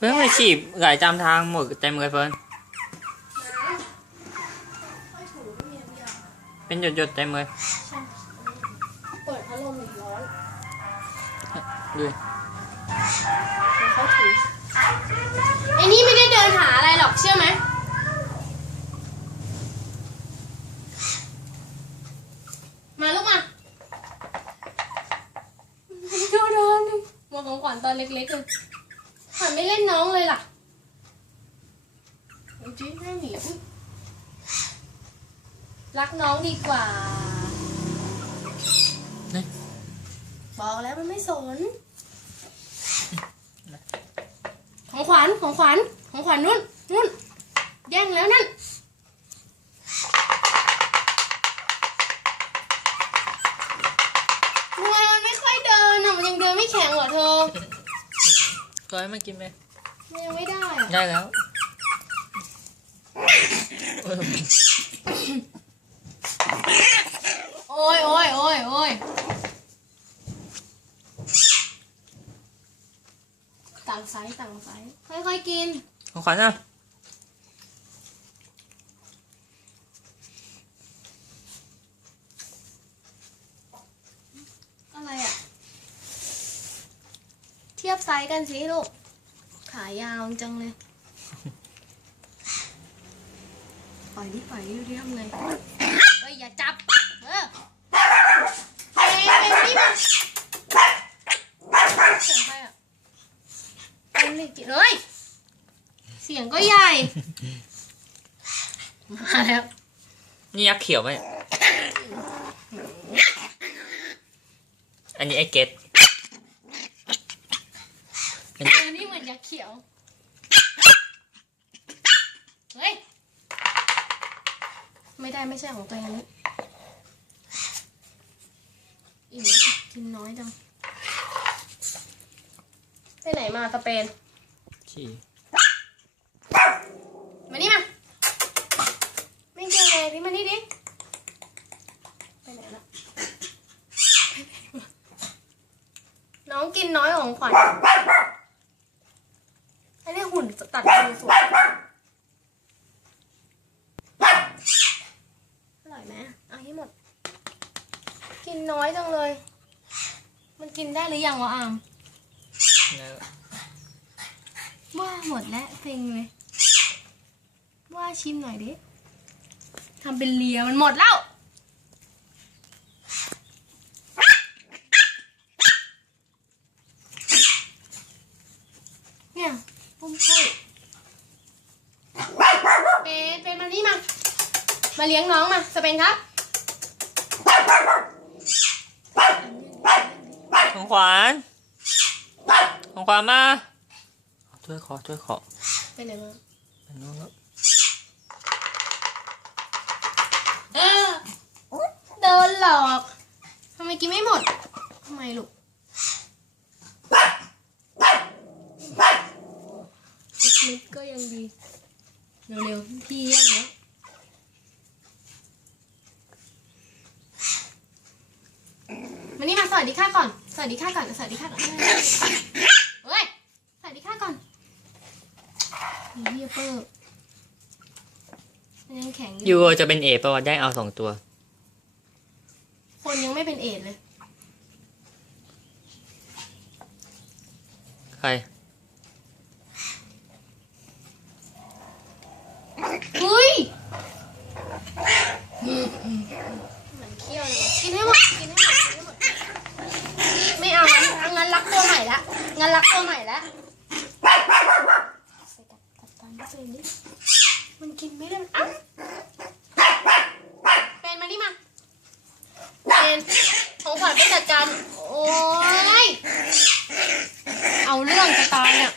เพิ่งไปฉีบไหลจำทางหมดเต็มเลยเฟิร์นค่อยถูไม่มีน้ำยาเป็นหยดๆเต็มเลยใช่เปิดพัดลมอีกร้อนดูแล้วค่อยถูไอ้นี่ไม่ได้เดินหาอะไรหรอกเชื่อไหมมาลูกมาดูเดินดิมองของขวัญตอนเล็กๆเลยขวัญ ไม่เล่นน้องเลยล่ะดูจิ๊หน้าหนีอุ๊ยรักน้องดีกว่า นี่บอกแล้วมันไม่สน ของขวัญของขวัญของขวัญนุ่นนุ่นแย่งแล้วนั่น เฟิร์นมากินไหมมันยังไม่ได้อะได้แล้วเออโอ้ยโอ้ยโอ้ยโอ้ยต่างไซส์ต่างไซส์ค่อยๆกินของขวัญอะ อะไรอะ เทียบไซส์กันสิลูก ขายาวจังเลยปล่อยดิปล่อยดิดูดิทำไงเฮ้ยอย่าจับเออเฮ้ยนี่มันเสียงใครอะเป็นเด็กจิ๋วเฮ้ยเสียงก็ใหญ่ มาแล้วนี่ยักษ์เขียวไหมอันนี้ไอ้เกตอันนี้ เออนี่เหมือน ยักษ์เขียว เฮ้ย ไม่ได้ไม่ใช่ของตัวเองอันนี้อีกแล้วกินน้อยจัง ไปไหนมาสเปนฉี่ มานี่มา ไม่เจอเลยพี่มานี่ดิ ไปไหนละน้องกินน้อยของขวัญอันนี้หุ่น ตัดดูสวยอร่อยไหมเอาให้หมด กินน้อยจังเลย มันกินได้หรือยังวะอามแล้วว่าหมดแล้วเพลงเลย ว่าชิมหน่อยดิทำเป็นเลียมันหมดแล้ว เนี่ยปุ้มปุ้ยเป็นเป็นมานี่มา มาเลี้ยงน้องมาสเปนครับของขวัญของขวัญมาช่วยขอช่วยขอไปไหนมาอันนู้นแล้วเออโดนหลอกทำไมกินไม่หมดทำไมลูกนิดๆก็ยังดี เร็วๆพี่แย่งแล้ว มานี่มาสวัสดีค่ะก่อน สวัสดีค่ะก่อน สวัสดีค่ะก่อนเฮ้ย สวัสดีค่ะก่อนนี่เฮียเปอร์มันยังแข็งอยู่ยูโรจะเป็นเอปะวะได้เอาสองตัว คนยังไม่เป็นเอดเลย ใคร เฮ้ยเหมือนเคี้ยวเลยกินให้หมด กินให้หมด กินให้หมด ไม่เอางั้นงั้นรักตัวใหม่ละ งั้นรักตัวใหม่ละใส่กับกับตอนนี้เป็นดิมันกินไม่ได้อะเป็นมานี่มาเป็นของขวัญไปจัดการ โอ้ย เอาเรื่องจะตายเนี่ย